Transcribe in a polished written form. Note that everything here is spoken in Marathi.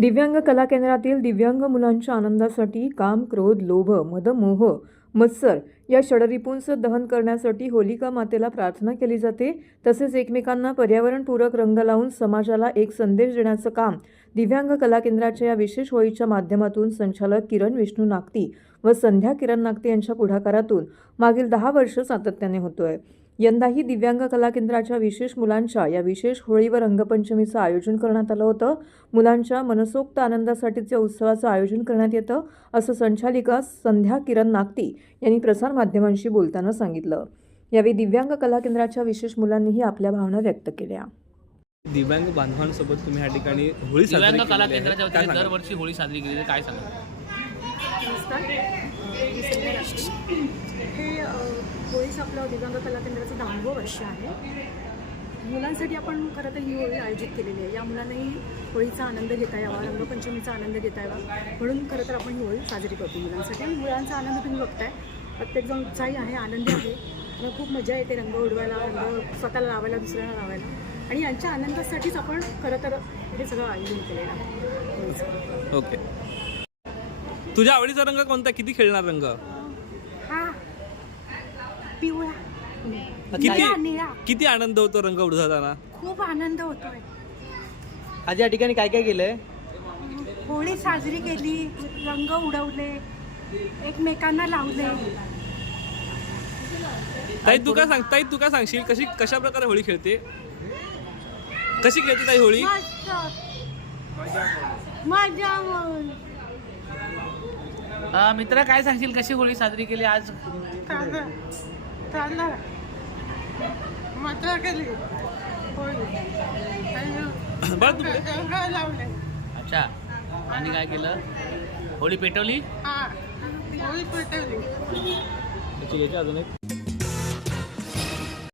दिव्यांग कला केंद्रातील दिव्यांग मुलांच्या आनंदासाठी काम, क्रोध, लोभ, मद, मोह, मत्सर या षडरिपूंचं दहन करण्यासाठी होलिका मातेला प्रार्थना केली जाते. तसेच एकमेकांना पर्यावरणपूरक रंग लावून समाजाला एक संदेश देण्याचं काम दिव्यांग कला केंद्राच्या या विशेष होळीच्या माध्यमातून संचालक किरण विष्णू नागती व संध्या किरण नागती यांच्या पुढाकारातून मागील 10 वर्ष सातत्याने होतोय. यंदाही दिव्यांग कला केंद्राच्या विशेष मुलांच्या या विशेष होळी व रंगपंचमीचं आयोजन करण्यात आलं होतं. मुलांच्या मनसोक्त आनंदासाठीच्या उत्सवाचं आयोजन करण्यात येतं असं संचालिका संध्या किरण नागती यांनी प्रसारमाध्यमांशी बोलताना सांगितलं. यावेळी दिव्यांग कला केंद्राच्या विशेष मुलांनीही आपल्या भावना व्यक्त केल्या. दिव्यांग बांधवांसोबत तुम्ही ह्या ठिकाणी होळी साजरी दिव्यांग कला केलेली आहे. केंद्राच्या काय वतीने सांगाल? दरवर्षी होळी साजरी केली जाते, काय सांगा? हे होळीचं आपलं दिव्यांग कला केंद्राचं 10वं वर्ष आहे. मुलांसाठी आपण खरं तर ही होळी आयोजित केलेली आहे. या मुलांनाही होळीचा आनंद घेता यावा, रंगपंचमीचा आनंद घेता यावा म्हणून खरं तर आपण ही होळी साजरी करतो मुलांसाठी. आणि मुलांचा आनंद तुम्ही बघताय, प्रत्येकजण उत्साही आहे, आनंदी आहे. मला खूप मजा येते रंग उडवायला, रंग स्वतःला लावायला, दुसऱ्यांना लावायला. आणि यांच्या आनंदासाठीच आपण खरं तर हे सगळं आयोजन केलेलं आहे. ओके. तुझ्या आवडीचा रंग कोणता? किती खेळणार रंग? हा पिवळा, किती किती आनंद होतो रंग उडवताना? खूप आनंद होतोय. आज या ठिकाणी काय काय केलंय? होळी साजरी केली, रंग उडवले, एकमेकांना लावले. ताई तू काय सांगशील? कशा प्रकारे होळी खेळते? कशी खेळते ताई होळी? मित्र, काय सांगशील, कशी होळी साजरी केली आज? बरं तुम्ही अच्छा, आणि काय केलं? होळी पेटवली? याची अजून एक